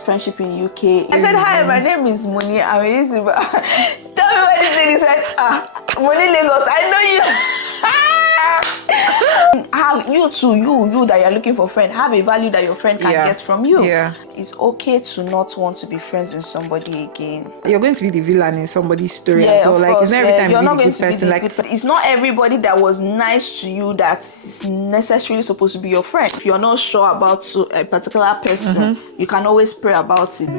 friendship in UK. I said, hi, my name is Moni. I'm a YouTuber. Tell me what he said. He said, Moni Lagos, I know you. Have you too, you that you're looking for a friend, have a value that your friend can get from you. Yeah. It's okay to not want to be friends with somebody again. You're going to be the villain in somebody's story as well. Like, it's not every time you're not you're going to be the good person. It's not everybody that was nice to you that's necessarily supposed to be your friend. If you're not sure about a particular person, you can always pray about it.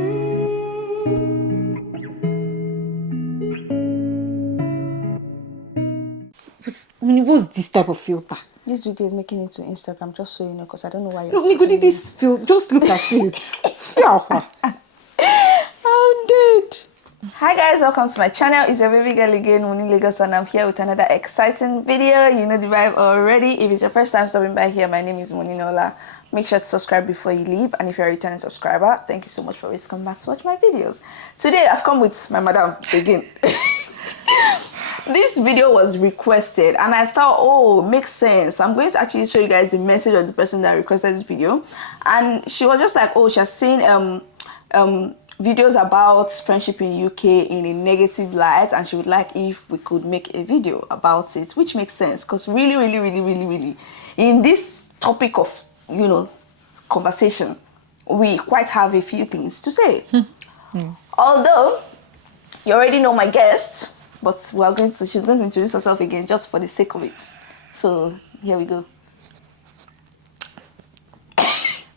What's this type of filter? This video is making it to Instagram, just so you know, because I don't know why you're this filter. Just look at it. I'm dead. Hi guys, welcome to my channel. It's your baby girl again, Moni Lagos, and I'm here with another exciting video. You know the vibe already. If it's your first time stopping by here, my name is Moni Nola. Make sure to subscribe before you leave, and if you're a returning subscriber, thank you so much for always coming back to watch my videos. Today I've come with my madam again. This video was requested and I thought, oh, makes sense. I'm going to actually show you guys the message of the person that requested this video, and she was just like, oh, she has seen videos about friendship in UK in a negative light, and she would like if we could make a video about it, which makes sense because really in this topic of, you know, conversation, we quite have a few things to say. Although you already know my guest, but she's going to introduce herself again just for the sake of it. So here we go.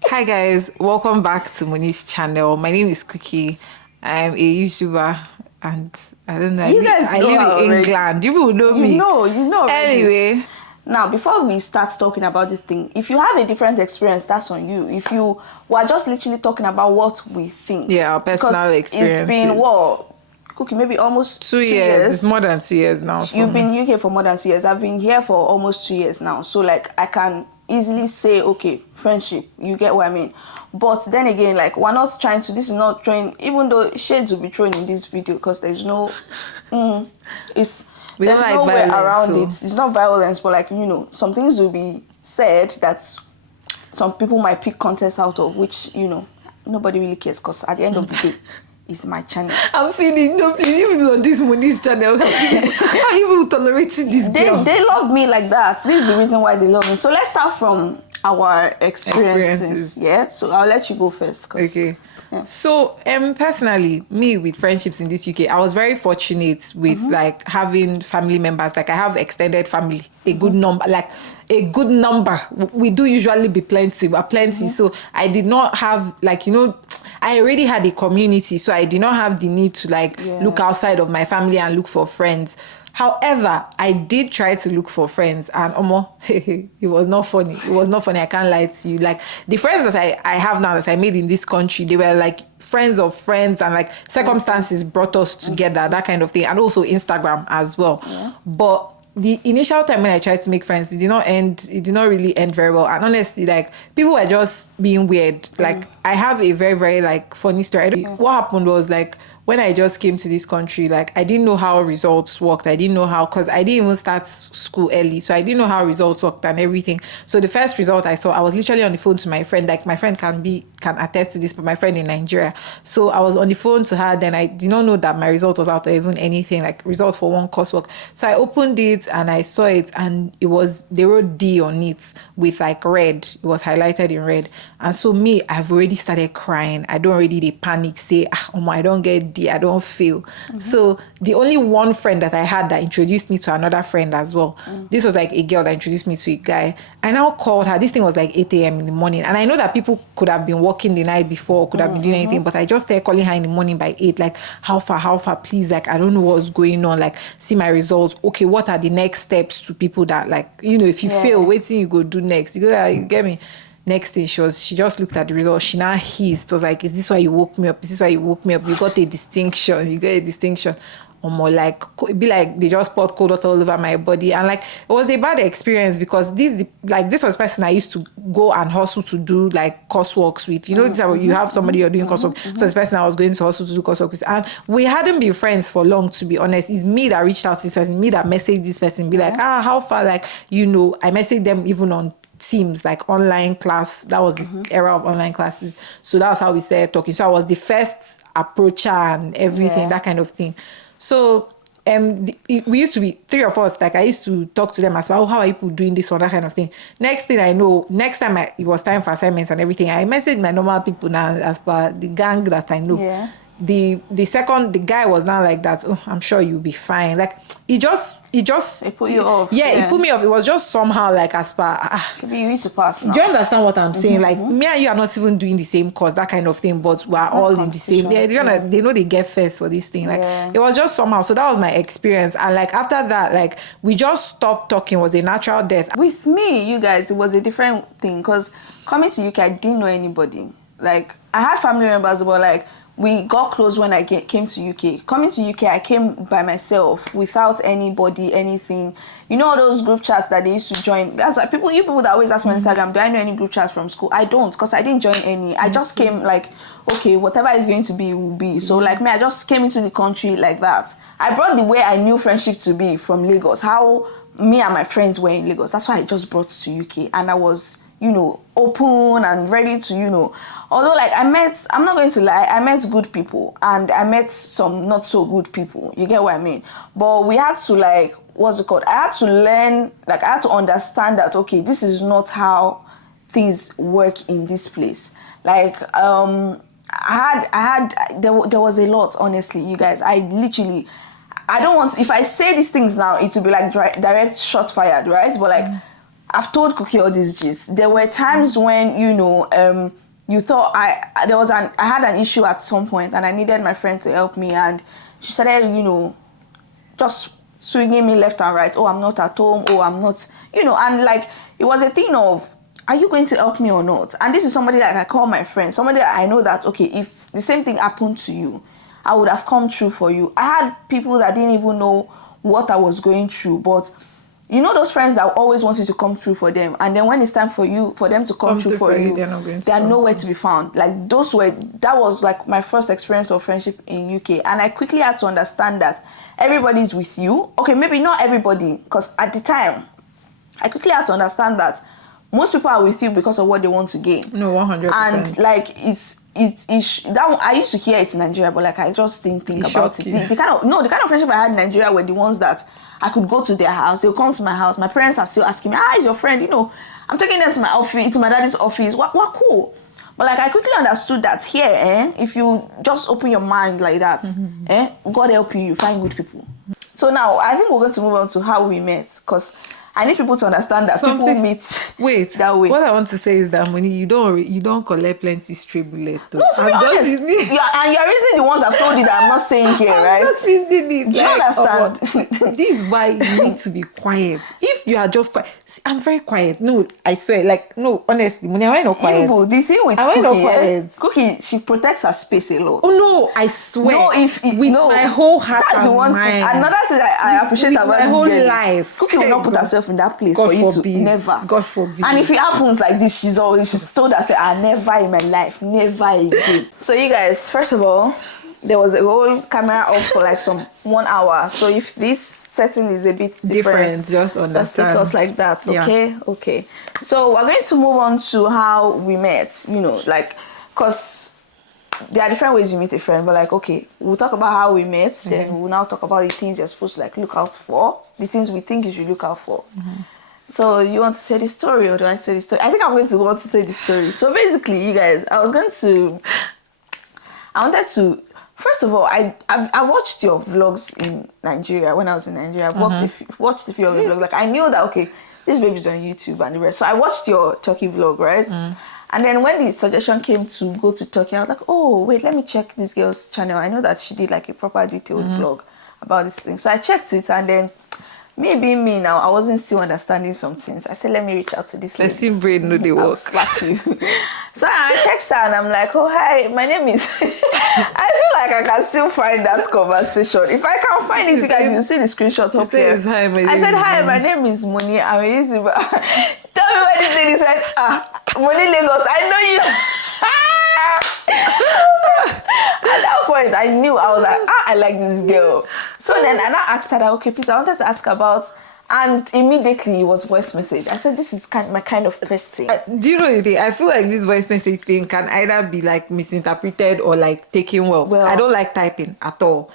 Hi guys, welcome back to Moni's channel. My name is Cookie. I'm a YouTuber, and I don't know. I live in England. You will know me. You know. Anyway, now before we start talking about this thing, if you have a different experience, that's on you. If you were just literally talking about what we think, our personal experience. It's been Cookie, maybe almost 2 years. It's more than 2 years now. You've been in UK for more than 2 years. I've been here for almost 2 years now. So like I can easily say, okay, friendship, you get what I mean. But then again, like we're not trying to, this is not throwing, even though shades will be thrown in this video because there's no, there's no way around it. It's not violence, but like, you know, some things will be said that some people might pick context out of, which, you know, nobody really cares because at the end of the day, it's my channel. I'm feeling no please, you people on this Moni's channel. How you tolerating this girl? They love me like that. This is the reason why they love me. So let's start from our experiences. Yeah. So I'll let you go first. Okay. Yeah. So personally, me with friendships in this UK, I was very fortunate with like having family members. Like I have extended family, a good number, like a good number. We do usually be plenty, but plenty. So I did not have like, you know, I already had a community, so I did not have the need to like look outside of my family and look for friends. However, I did try to look for friends, and it was not funny. It was not funny. I can't lie to you. Like the friends that I have now that I made in this country, they were like friends of friends, and like circumstances brought us together, that kind of thing, and also Instagram as well. But the initial time when I tried to make friends, it did not really end very well. And honestly, like people were just being weird. Like I have a very, very like funny story. What happened was like when I just came to this country, like I didn't know how results worked. I didn't know how, because I didn't even start school early. So I didn't know how results worked and everything. So the first result I saw, I was literally on the phone to my friend. Like my friend can attest to this, but my friend in Nigeria. So I was on the phone to her. Then I did not know that my result was out or even anything, like result for one coursework. So I opened it and I saw it, and they wrote D on it with like red. It was highlighted in red. And so me, I've already started crying. I don't already panic, say, I don't get D, I don't feel. So the only one friend that I had that introduced me to another friend as well. This was like a girl that introduced me to a guy. I now called her. This thing was like 8 a.m. in the morning. And I know that people could have been working the night before, could have been doing anything, but I just started calling her in the morning by 8, like, how far, please, like, I don't know what's going on, like, see my results. Okay, what are the next steps to people that, like, you know, if you fail, wait till you go do next. You get me? Next thing, she just looked at the results. She now hissed. It was like, is this why you woke me up? Is this why you woke me up? You got a distinction. You got a distinction. Or more like, it'd be like they just poured cold water all over my body. And like, it was a bad experience because this was the person I used to go and hustle to do like courseworks with. You know, this is how you have somebody you're doing coursework. So this person I was going to hustle to do coursework with. And we hadn't been friends for long, to be honest. It's me that reached out to this person, me that messaged this person, be like, how far? Like, you know, I messaged them even on Teams, like online class. That was the era of online classes. So that's how we started talking. So I was the first approacher and everything, that kind of thing. So we used to be 3 of us. Like I used to talk to them as well. How are people doing this or that kind of thing? Next thing I know, next time it was time for assignments and everything, I messaged my normal people now as per the gang that I know. Yeah. The guy was now like that. Oh, I'm sure you'll be fine. Like it put you off. Yeah, it put me off. It was just somehow like as per Maybe you used to pass now. do you understand what I'm saying? Like me and you are not even doing the same course, that kind of thing, but we're all in the same. They know they get first for this thing. Like it was just somehow. So that was my experience. And like after that, like we just stopped talking. It was a natural death. With me, you guys, it was a different thing because coming to UK, I didn't know anybody. Like I had family members, but like we got close when I came to UK. Coming to UK, I came by myself without anybody, anything. You know all those group chats that they used to join? That's why you people that always ask me on Instagram, do I know any group chats from school? I don't, because I didn't join any. I just came like, okay, whatever is going to be, it will be. So like me, I just came into the country like that. I brought the way I knew friendship to be from Lagos, how me and my friends were in Lagos. That's why I just brought to UK. And I was, open and ready to, although like I'm not going to lie, I met good people and I met some not so good people. You get what I mean? But we had to like, what's it called? I had to learn, like I had to understand that, okay, this is not how things work in this place. Like, there was a lot, honestly, you guys. I don't want, if I say these things now, it will be like direct shots fired, right? But like, I've told Cookie all these gist. There were times when, you thought I had an issue at some point and I needed my friend to help me, and she started, just swinging me left and right. Oh, I'm not at home. Oh, I'm not, and like, it was a thing of, are you going to help me or not? And this is somebody that I call my friend, somebody that I know that, okay, if the same thing happened to you, I would have come through for you. I had people that didn't even know what I was going through, but those friends that always want you to come through for them, and then when it's time for them to come through for you, they're nowhere to be found. Like that was like my first experience of friendship in UK, and I quickly had to understand that everybody's with you. Okay, maybe not everybody, because at the time, I quickly had to understand that most people are with you because of what they want to gain. No, 100%. And like it's that one, I used to hear it in Nigeria, but like I just didn't think about it. The kind of friendship I had in Nigeria were the ones that I could go to their house, they'll come to my house. My parents are still asking me, is your friend? I'm taking them to my office, to my daddy's office. What cool. But like I quickly understood that here, if you just open your mind like that, God help you find good people. So now I think we're going to move on to how we met, because I need people to understand that people meet that way. What I want to say is that money, you don't collect plenty stray bullet. No, to be honest, and you're reasoning the ones I've told you that I'm not saying here, right? I'm not reasoning it. Do you understand? This is why you need to be quiet. If you are just quiet, see, I'm very quiet. No, I swear, like, no, honestly, money, am I not quiet? People, the thing with Cookie, she protects her space a lot. Oh no, I swear. No, my whole heart that's and the one mind. thing. Another thing I appreciate about my this whole girl, life. Cookie will not put herself in that place God for you forbid. to never. God forbid. And if it happens like this, she's told herself, I never in my life, never again. So you guys, first of all, there was a whole camera off for like 1 hour. So if this setting is a bit different, just understand. Just take us like that, okay? Yeah. Okay. So we're going to move on to how we met, because there are different ways you meet a friend, but like, okay, we'll talk about how we met, then we'll now talk about the things you're supposed to like look out for, the things we think you should look out for. So you want to say the story, or do I say the story? I think I'm going to want to say the story. So basically, you guys, I wanted to, first of all, I watched your vlogs in Nigeria when I was in Nigeria. I've watched a few of your vlogs. Like I knew that, okay, this baby's on YouTube and the rest. So I watched your Turkey vlog, right? And then when the suggestion came to go to Turkey, I was like, oh, wait, let me check this girl's channel. I know that she did like a proper detailed vlog about this thing. So I checked it, and then me being me now, I wasn't still understanding some things. I said, let me reach out to this lady. Let's see brain know the work. Slap you. So I text her and I'm like, oh, hi, my name is... I feel like I can still find that conversation. If I can't find it, you guys, you'll see the screenshot up here. I said, hi, my name is Moni. I'm a YouTuber. Tell me what this lady said. Moni Lagos, I know you. At that point, I knew, I was like, I like this girl. So then I now asked her that, okay, please, I wanted to ask about, And immediately it was voice message. I said, this is my kind of person. Do you know anything? I feel like this voice message thing can either be like misinterpreted or like taken well. I don't like typing at all.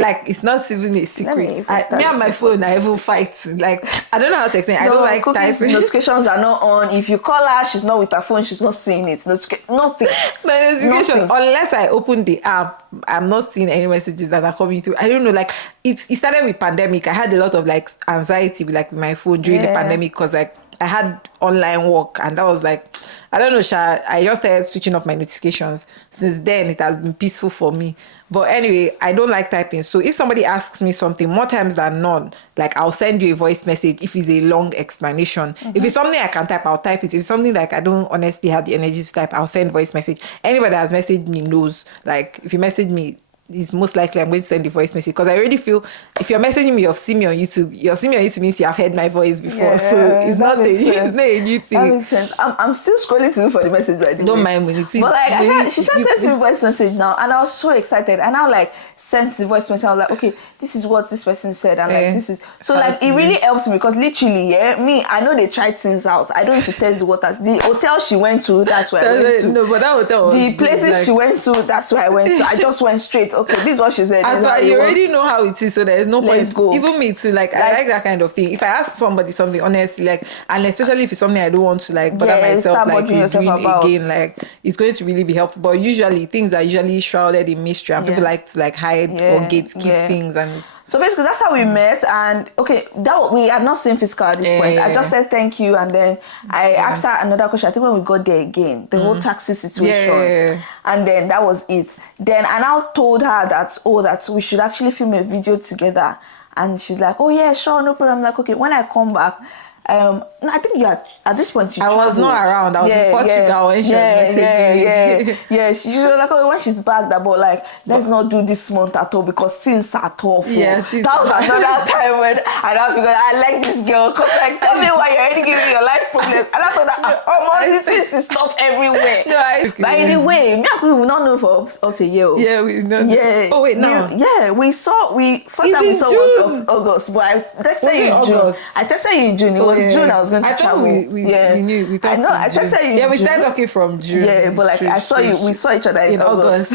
Like, it's not even a secret. Me and my phone are even fighting. Like, I don't know how to explain. I don't like typing. Notifications are not on. If you call her, she's not with her phone. She's not seeing it. Nothing. My notification, unless I open the app, I'm not seeing any messages that are coming through. I don't know. Like, it started with pandemic. I had a lot of like anxiety with my phone during the pandemic because like I had online work and that was like, I don't know, I just started switching off my notifications. Since then, it has been peaceful for me. But anyway, I don't like typing. So if somebody asks me something, more times than not, like I'll send you a voice message if it's a long explanation. If it's something I can type, I'll type it. If it's something like I don't honestly have the energy to type, I'll send voice message. Anybody that has messaged me knows, like if you message me, it's most likely I'm going to send the voice message because I already feel if you're messaging me, you've seen me on YouTube. You've seen me on YouTube means you have heard my voice before, so it's not a new thing. That makes sense. I'm still scrolling to look for the message right now. Don't mind me, please. But like, she just sent me a voice message now, and I was so excited. And I like sent the voice message. I was like, okay, this is what this person said, and like this is so like it really helps me because literally, me, I know they tried things out. I don't need to test the waters. The hotel she went to, that's where I went to. No, but that hotel. The places she went to, that's where I went to. I just went straight. Okay, this is what she said. You already know how it is, so there is no point. Go. Even me too, like I like that kind of thing. If I ask somebody something honestly, like, and especially if it's something I don't want to like bother myself like doing again, like it's going to really be helpful. But usually things are usually shrouded in mystery, and people like to like hide or gatekeep things. And so basically, that's how we met. And okay, that we had not seen physical at this point. I just said thank you, and then I asked her another question. I think when we got there again, the whole taxi situation, and then that was it. Then I now told her that that we should actually film a video together, and she's like, oh yeah, sure, no problem. I'm like, okay, when I come back, I think you are at this point. I was not around. I was in Portugal when she was messaging. She was like, oh, when she's back, that but like let's not do this month at all because things are tough. That was another time when I figured I like this girl because like tell me why you're already giving me your life problems. And I thought that this is stuff everywhere. By the way, me and we will not know for up to a year. Yeah, we know. Yeah. Oh wait, no. We first time we saw was August, but I texted you in June. I texted you in June. It was June. I was going to travel. We knew. We thought. I texted you. Yeah, we started talking from June. Yeah, but like I saw you. We saw each other in August.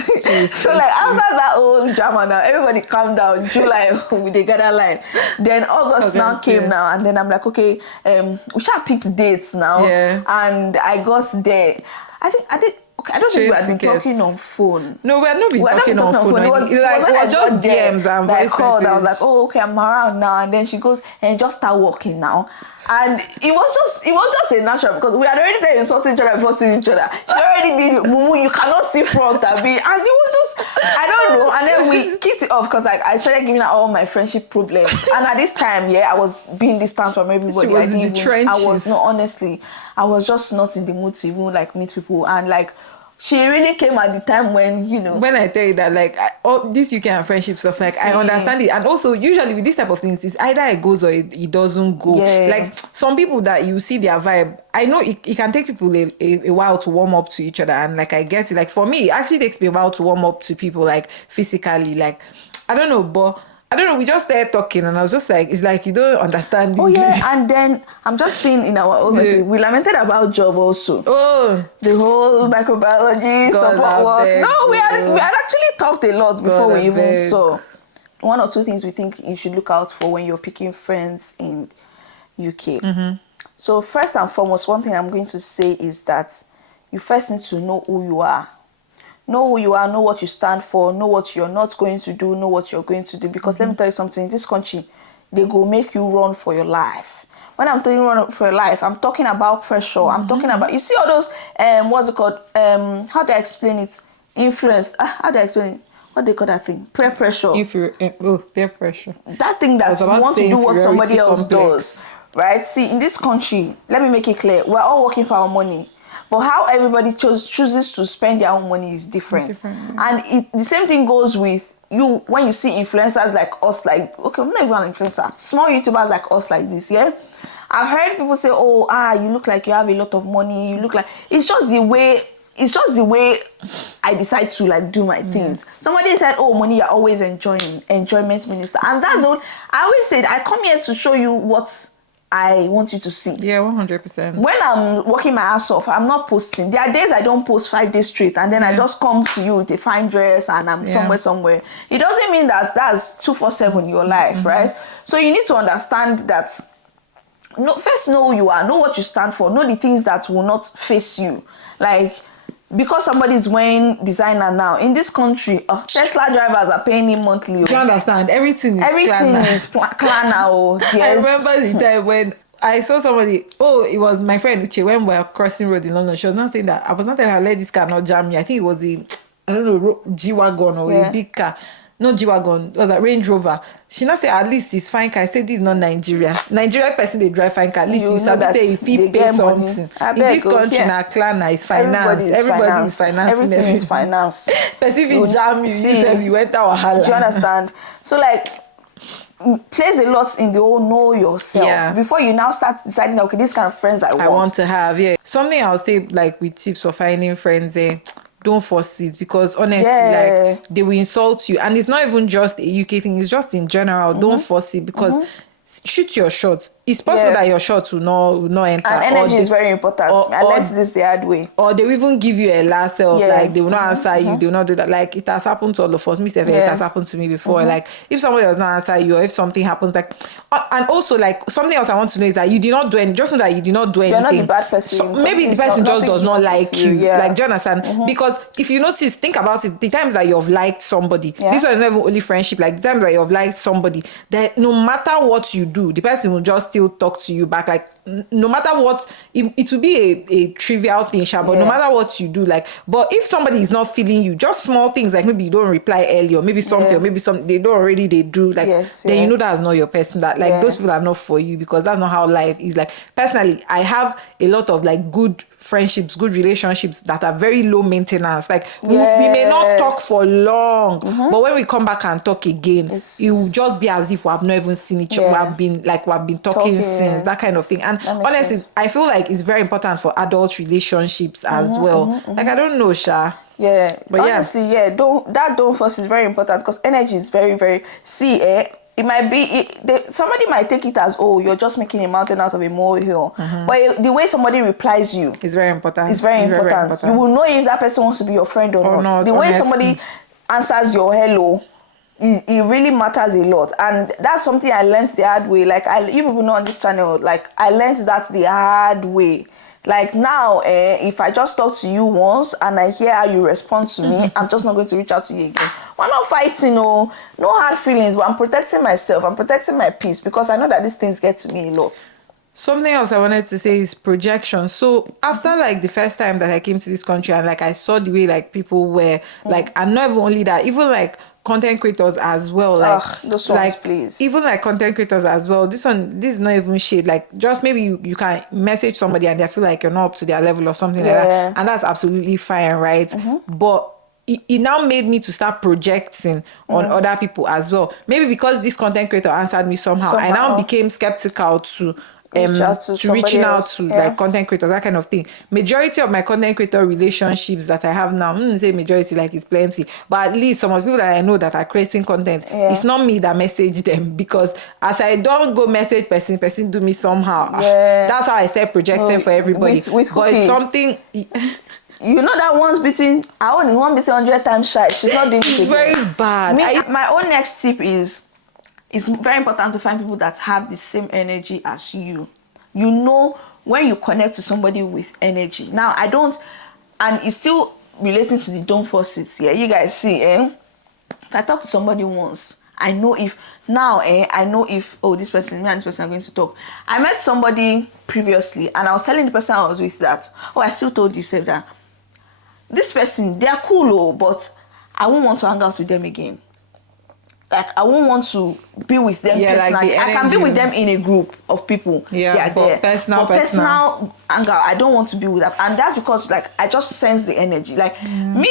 So like after that whole drama, now everybody calm down. July we they gather line. Then August now came now, and then I'm like, okay, we shall pick dates now. Yeah. And I got there. I think I did. Okay, I don't think we had been talking on phone. No, we had not been talking on phone. It was just DMs and voice messages. I was like, oh, okay, I'm around now. And then she goes, and just start walking now. And it was just a natural because we had already said insulting each other before seeing each other. She already did mumu, you cannot see front of me. And it was just, I don't know. And then we kicked it off because like I started giving her all my friendship problems. And at this time, I was being distant from everybody. She was in the trenches. Honestly, I was just not in the mood to even like meet people. And like she really came at the time when, When I tell you that, like, this UK and friendship stuff, like, I understand it. And also, usually with this type of things, it's either it goes or it doesn't go. Yeah. Like, some people that you see their vibe, I know it can take people a while to warm up to each other. And, like, I get it. Like, for me, it actually takes me a while to warm up to people, like, physically. Like, I don't know, but... I don't know, we just started talking and I was just like, it's like you don't understand. Oh yeah, and then I'm just seeing in our own message, we lamented about job also. Oh. The whole microbiology, support work. No, we had actually talked a lot before we even saw. One or two things we think you should look out for when you're picking friends in UK. Mm-hmm. So first and foremost, one thing I'm going to say is that you first need to know who you are. Know who you are, know what you stand for, know what you're not going to do, know what you're going to do. Because let me tell you something, in this country, they go make you run for your life. When I'm telling you run for your life, I'm talking about pressure. I'm talking about, you see all those, what's it called? How do I explain it? Influence. How do I explain it? What do they call that thing? Peer pressure. Peer pressure. That thing that you want to do what somebody else does. Right? See, in this country, let me make it clear. We're all working for our money. But how everybody chooses to spend their own money is different. And the same thing goes with you when you see influencers like us, like, okay, I'm not even an influencer. Small YouTubers like us like this, yeah? I've heard people say, oh, you look like you have a lot of money. You look like... It's just the way it's just the way I decide to like do my things. Somebody said, oh, money, you're always enjoyment minister. And that's what I always said. I come here to show you what I want you to see. Yeah, 100%. When I'm working my ass off, I'm not posting. There are days I don't post 5 days straight, and then I just come to you with a fine dress and I'm somewhere. It doesn't mean that that's 247 your life, right? So you need to understand that. First know who you are, know what you stand for, know the things that will not face you. Like, because somebody is wearing designer now in this country, Tesla drivers are paying him monthly. You understand? Everything is Klarna. Yes. I remember the time when I saw somebody. Oh, it was my friend Uche when we were crossing road in London. She was not saying that. I was not telling her, let this car not jam me. I think it was I don't know, G-Wagon or a big car. Not G-Wagon, it was a Range Rover. She not say at least it's fine car. I said this is not Nigeria. Nigerian person they drive fine car. At least you sabi say if he pay something. In this country na Klarna is finance. Everybody is finance. Everything is finance. Pacific jam you went out wahala. Do you understand? So like plays a lot in the whole know yourself before you now start deciding, okay, this kind of friends I want to have. Yeah, something I'll say like with tips for finding friends. Don't force it, because honestly, like they will insult you, and it's not even just a UK thing, it's just in general. Don't force it, because shoot your shot. It's possible that your shot will not enter. And energy is very important. I learned this the hard way. Or they will even give you a last self, like they will not answer you, they will not do that. Like it has happened to all of us. It has happened to me before. Like if somebody does not answer you, or if something happens, like and also like something else I want to know is that you did not do anything. Just know that you did not do anything. You're not the bad person. So maybe the person just does not like you. Like, do you understand? Because if you notice, think about it, the times that you've liked somebody, this was never only friendship, like the times that you've liked somebody, that no matter what you do, the person will just still talk to you back. Like no matter what, it will be a trivial thing, but no matter what you do, like, but if somebody is not feeling you, just small things like maybe you don't reply early, or maybe something, or maybe something they don't already they do, like then you know that's not your person. That like those people are not for you, because that's not how life is. Like personally, I have a lot of like good friendships, good relationships that are very low maintenance. Like we may not talk for long, but when we come back and talk again, it will just be as if we have not even seen each other. We've been talking since, that kind of thing. And honestly, I feel like it's very important for adult relationships as well. Like I don't know, Sha. Yeah, but honestly, don't force is very important, because energy is very, very. It might be somebody might take it as, oh, you're just making a mountain out of a molehill, but the way somebody replies you is very important. It's very important. You will know if that person wants to be your friend or not. The way somebody answers your hello, it really matters a lot. And that's something I learned the hard way. Like you people know on this channel, like I learned that the hard way. Like now, if I just talk to you once and I hear how you respond to me, I'm just not going to reach out to you again. We're not fighting, no hard feelings, but I'm protecting myself. I'm protecting my peace, because I know that these things get to me a lot. Something else I wanted to say is projection. So after like the first time that I came to this country, and like I saw the way like people were like, and not even only that, even like content creators as well, like those ones, please. Even like content creators as well, this is not even shade. Like just maybe you can message somebody and they feel like you're not up to their level or something like that, and that's absolutely fine, right? But it now made me to start projecting on other people as well. Maybe because this content creator answered me somehow. I now became skeptical to reaching out to like content creators, that kind of thing. Majority of my content creator relationships that I have now, say majority, like it's plenty, but at least some of the people that I know that are creating content, it's not me that message them, because as I don't go message person do me somehow. That's how I start projecting for everybody. With but it's something. You know that one's beating, our own is 100 times shy. She's not doing it again. Very bad. My own next tip is, it's very important to find people that have the same energy as you. You know when you connect to somebody with energy. Now, and it's still relating to the don't force it. Yeah, you guys see, if I talk to somebody once, I know if, oh, this person, me and this person are going to talk. I met somebody previously, and I was telling the person I was with that, oh, I still told you, said that, this person, they're cool, but I won't want to hang out with them again. Like, I won't want to be with them personally. Like I can be with them in a group of people. Yeah, but personal anger, I don't want to be with them. And that's because, like, I just sense the energy. Like, me,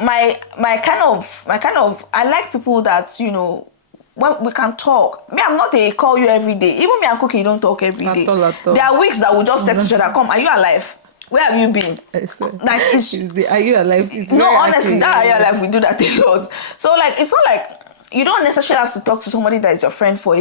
my kind of, I like people that, when we can talk. Me, I'm not a call you every day. Even me and Cookie don't talk every day. At all. There are weeks that we just text each other, come, are you alive? Where have you been? I said, Like, it's Are you alive? It's no, very honestly, accurate. that Are You Alive, we do that a lot. So like, it's not like you don't necessarily have to talk to somebody that is your friend for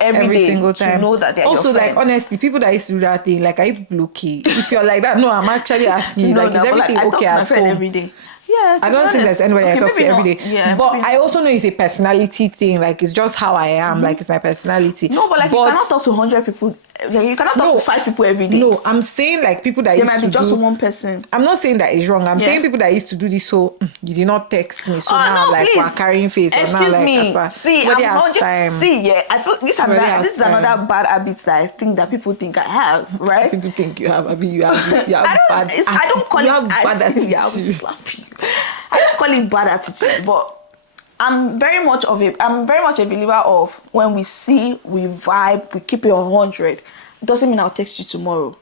every day single time to know that they're also your friend. like honestly, people that used to do that thing, like, are you people okay? If you're like that, no, I'm actually asking you, No, like, no, is but, like, everything I talk okay to my at friend home? every day. Yeah, I don't think there's anybody I talk to every day. Yeah, but I also know it's a personality thing. Like, it's just how I am. Like, it's my personality. No, but like, you cannot talk to 100 people. Like, you cannot talk to 5 people every day. No, I'm saying like people that There used might to be just do. one person. I'm not saying that it's wrong. I'm Yeah. saying people that used to do this. So you did not text me. So now, no, like, please. we're carrying face. Excuse or now, like, me. See, I'm time. See, yeah, I feel this is another bad habit that I think that people think I have, right? People think you have. I mean, you have it. You have bad. I don't call you it have bad attitude. Yeah, I will slap you. I don't call it bad attitude, but I'm very much a believer of when we see, we vibe, we keep it 100. It doesn't mean I'll text you tomorrow.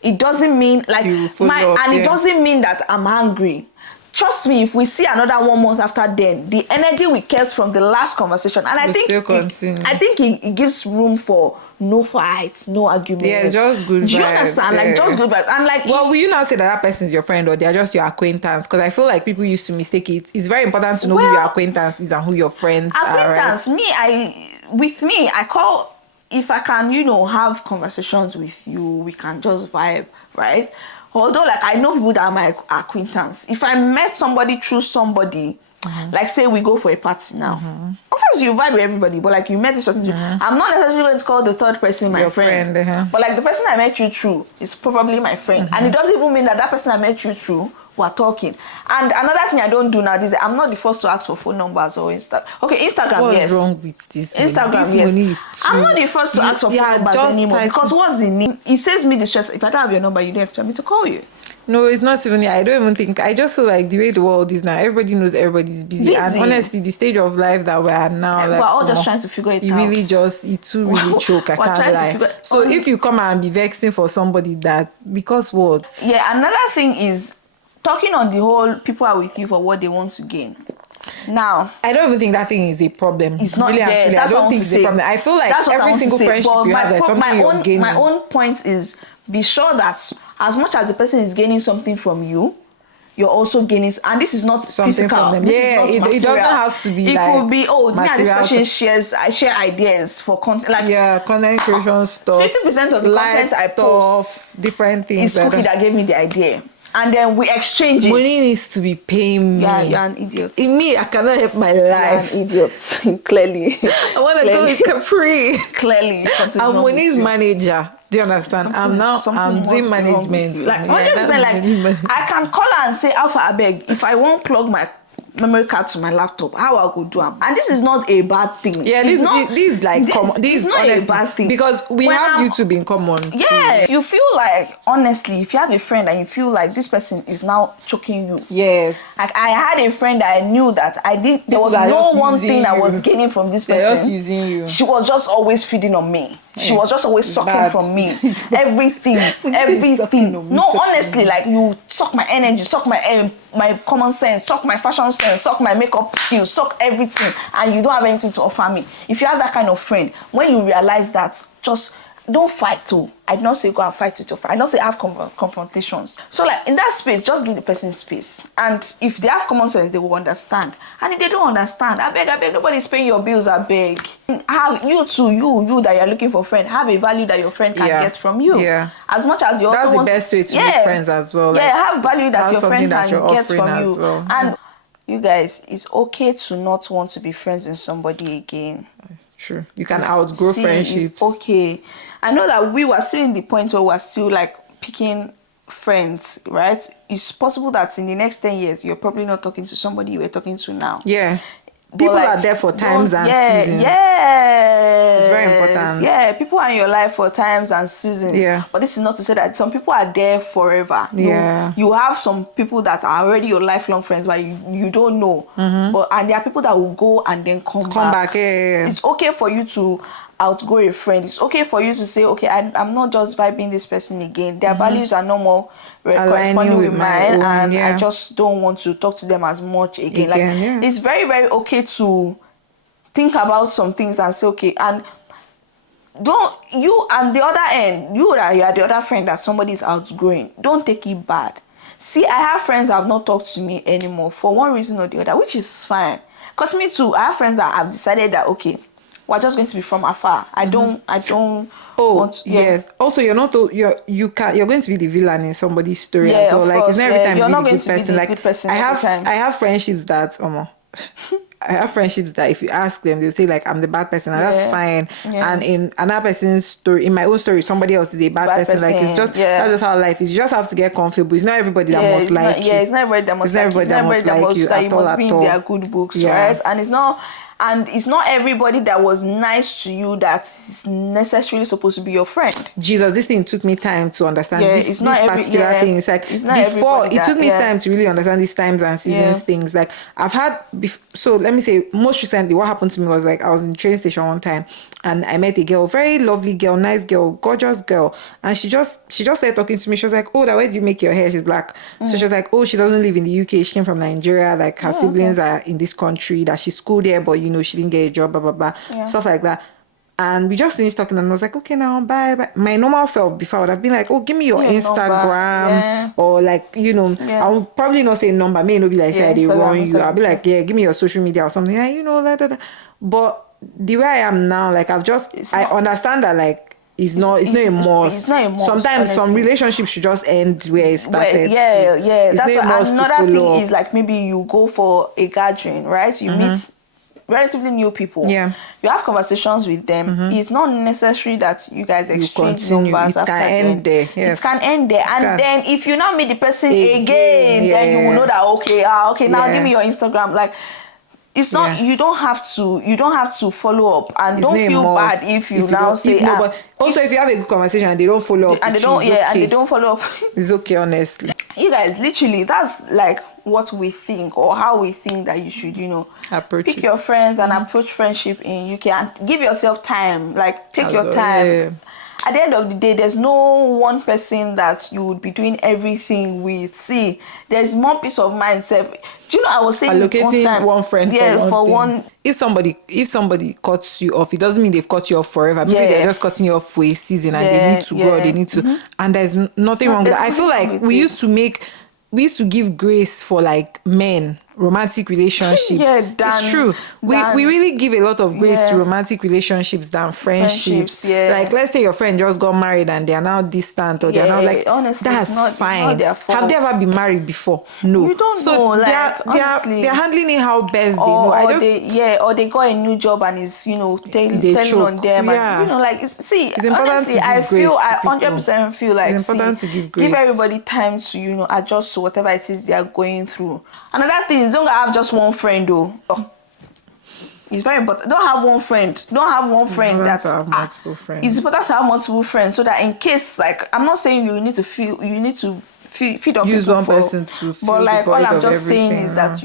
It doesn't mean like it doesn't mean that I'm angry. Trust me, if we see another 1 month after then, the energy we kept from the last conversation, and I think it gives room for no fights, no arguments. Yeah, it's just good vibes. Do you understand? Yeah. Like, just good vibes. And like, well, will you now say that person's your friend or they're just your acquaintance? Because I feel like people used to mistake it. It's very important to know who your acquaintance is and who your friends are. Right? I call, if I can, have conversations with you, we can just vibe, right? Although, like, I know people that are my acquaintance. If I met somebody through somebody, like, say we go for a party now. Of course, you vibe with everybody, but like, you met this person. I'm not necessarily going to call the third person my friend. But like, the person I met you through is probably my friend. And it doesn't even mean that person I met you through, we're talking. And another thing I don't do now is I'm not the first to ask for phone numbers or Instagram. Okay, Instagram, yes. What's wrong with this? Instagram, this yes. Money is too... I'm not the first to ask for phone numbers anymore. Because what's the need? It saves me the stress. If I don't have your number, you don't expect me to call you. No, it's not even. I don't even think. I just feel like the way the world is now, everybody knows everybody's busy. And honestly, the stage of life that we are now, we're all just trying to figure it out. Really really choke. I can't lie. So if you come and be vexing for somebody because what? Yeah, another thing is talking on the whole, people are with you for what they want to gain. Now, I don't even think that thing is a problem. It's not. Really, Yeah, actually, I don't think it's a problem. I feel like every single friendship you have, there's something you're gaining. My own point is, be sure that as much as the person is gaining something from you, you're also gaining, and this is not something physical. From them. Yeah, it doesn't have to be. It could be this person I share ideas for content, like content creation stuff. 50% of the content I post, different things. It's Cookie that gave me the idea. And then we exchange it. Money needs to be paying me. Yeah, you're an idiot. In me, I cannot help my life. You're an idiot. Clearly. I want to go with Capri. Clearly. I'm Money's manager. Do you understand? I'm doing management. Like, I can call her and say, Alpha, I beg, if I won't plug my memory card to my laptop, how I could do them. And this is not a bad thing. Yeah, this is like common. This is not honestly, a bad thing. Because we have YouTube in common. Yeah. You feel like, honestly, if you have a friend and you feel like this person is now choking you. Yes. Like, I had a friend that I knew that there was no one thing I was gaining from this person. They're just using you. She was just always feeding on me. She was just always sucking from me. Everything. No, honestly, like, you suck my energy, suck my common sense, suck my fashion sense, suck my makeup skills, suck everything, and you don't have anything to offer me. If you have that kind of friend, when you realize that, just don't fight too. I do not say go and fight with your friend. I don't say have confrontations. So like, in that space, just give the person space. And if they have common sense, they will understand. And if they don't understand, I beg, nobody's paying your bills, I beg. Have you too, you that you're looking for a friend, have a value that your friend can get from you. Yeah. As much as you also that's the best way to make friends as well. Like, have value that your friend can get from you. Well. And you guys, it's okay to not want to be friends with somebody again. True. You can outgrow friendships. It's okay. I know that we were still in the point where we're still like picking friends, right? It's possible that in the next 10 years, you're probably not talking to somebody you were talking to now. Yeah. People are there for times and seasons. Yeah. It's very important. Yeah, people are in your life for times and seasons. Yeah. But this is not to say that some people are there forever. Yeah. You have some people that are already your lifelong friends, but you don't know. And there are people that will go and then come back. Yeah. It's okay for you to outgrow a friend. It's okay for you to say, okay, I'm not just vibing this person again. Their values are no more corresponding with mine, and I just don't want to talk to them as much again. It's very, very okay to think about some things and say, okay, and don't, you and the other end, you are the other friend that somebody is outgrowing, don't take it bad. See, I have friends that have not talked to me anymore for one reason or the other, which is fine. Because me too, I have friends that have decided that, okay, we're just going to be from afar. I don't want to, yes. Also, you're not you're going to be the villain in somebody's story as well. Like, course, it's not every time you're you not be the going good to be person. the Like, good person every time. I have friendships that I have friendships that if you ask them, they'll say like, I'm the bad person, and that's fine. Yeah. And in another person's story, in my own story, somebody else is a bad person. Like, it's just that's just how life is. You just have to get comfortable. It's not everybody that must like you. It's not everybody that must like you. It's not everybody that must like you. Must be in their good books, right? And it's not everybody that was nice to you that is necessarily supposed to be your friend. Jesus, this thing took me time to understand. This particular thing. It's like, it's not before it took me time to really understand these times and seasons things. Like, I've had so let me say, most recently what happened to me was like, I was in the train station one time and I met a girl, very lovely girl, nice girl, gorgeous girl, and she just started talking to me. She was like, oh, that way do you make your hair? She's black. So she was like, oh, she doesn't live in the UK, she came from Nigeria, like her siblings are in this country, that she's schooled there, but she didn't get a job, blah blah blah, stuff like that. And we just finished talking and I was like, okay, now bye. My normal self before would have been like, oh, give me your Instagram or like, I would probably not say number, may not be like, say they run you. I'll be like, yeah, give me your social media or something. And, but the way I am now, like I understand that like, it's not a must. It's not a must. Sometimes honestly, some relationships should just end where it started. That's what another thing is, like maybe you go for a gathering, right? You meet relatively new people. You have conversations with them. It's not necessary that you guys exchange numbers. It can end there. Yes. It can end there. And then if you now meet the person again, then you will know that okay, now give me your Instagram. Like, it's not you don't have to follow up, and don't feel bad if you now say but also if you have a good conversation and they don't follow up and they don't follow up, it's okay, honestly. You guys, literally, that's like what we think or how we think that you should, pick your friends and approach friendship in UK and give yourself time. Like, take your time. At the end of the day, there's no one person that you would be doing everything with. See, there's more peace of mind. Do you know, I was saying allocating one friend for one thing. If somebody cuts you off, it doesn't mean they've cut you off forever. Maybe they're just cutting you off for a season and they need to grow, they need to, and there's nothing wrong with that. I feel like we used to give grace for like men, romantic relationships. It's true. We really give a lot of grace to romantic relationships than friendships. Like, let's say your friend just got married and they are now distant, or they are now like, honestly, that's fine. Have they ever been married before? No. You don't know. They're handling it how best they know. Or they got a new job and is telling on them. And, like, see, it's important honestly, to give grace I 100% feel like it's important to give grace. Give everybody time to adjust to whatever it is they are going through. Another thing, don't have just one friend though. It's very important. Don't have one friend. Don't have one friend. That's have multiple friends. It's important to have multiple friends so that in case, like, I'm not saying you need to feed on use people one person to feed, but like all I'm just everything. saying is that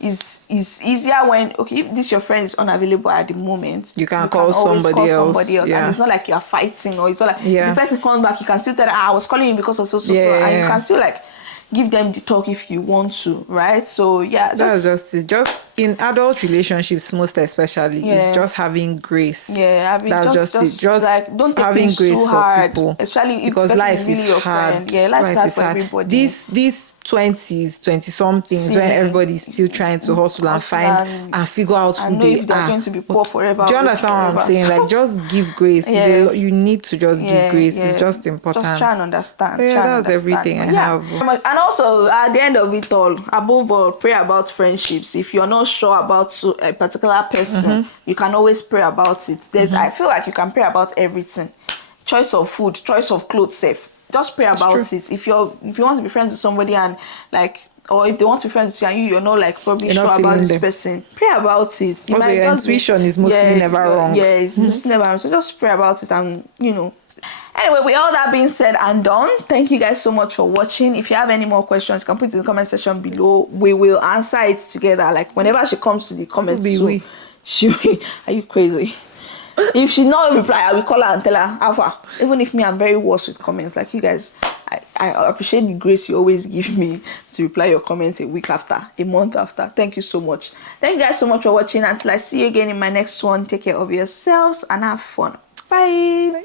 it's easier when if this your friend is unavailable at the moment, you can call somebody else. And it's not like you are fighting, or it's not like the person comes back, you can still tell them, I was calling you because of so and you can still like give them the talk if you want to, right? So that's just in adult relationships, most especially, it's just having grace. That's just it. Just like, don't take having grace for hard, people, especially because life is really hard. Life is hard for everybody. These 20s, 20-somethings, when everybody's still trying to hustle and find and figure out who they are. Going to be poor forever. Do you understand what I'm saying? Like, just give grace. You need to just give grace. It's just important. Just try and understand. That's everything I have. And also, at the end of it all, above all, pray about friendships. If you're not sure about a particular person, you can always pray about it. I feel like you can pray about everything. Choice of food, choice of clothes, safe. Just pray about it. If you want to be friends with somebody and like, or if they want to be friends with you and you're not like probably sure about this person, pray about it. Also, your intuition is mostly never wrong. It's mostly never wrong. So just pray about it and Anyway, with all that being said and done, thank you guys so much for watching. If you have any more questions, you can put it in the comment section below. We will answer it together. Like, whenever she comes to the comments, are you crazy? If she not reply, I will call her and tell her, Alpha. Even if I'm very worse with comments, like you guys, I appreciate the grace you always give me to reply your comments a week after, a month after. Thank you so much. Thank you guys so much for watching. Until I see you again in my next one, take care of yourselves and have fun. Bye.